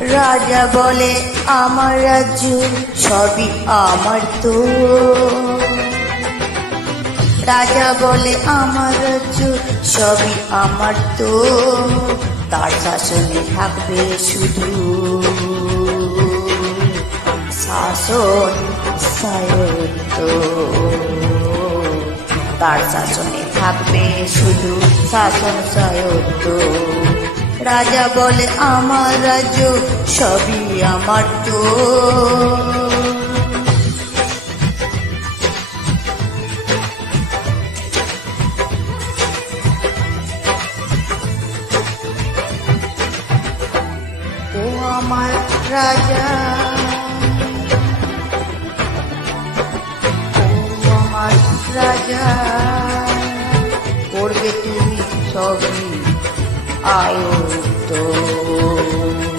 রাজা বলে আমার রাজ্য সবই আমার তো। রাজা বলে আমার রাজ্য সবই আমার তো, তার শাসনে থাকবে শুধু শাসন সায়ত্ত। তার শাসনে থাকবে শুধু শাসন সায়ত্ত। রাজা বলে আমার রাজ্য সবই আমার তো। ও আমার রাজা, ও আমার রাজা, করবে তুমি সবই আয়ত্ত।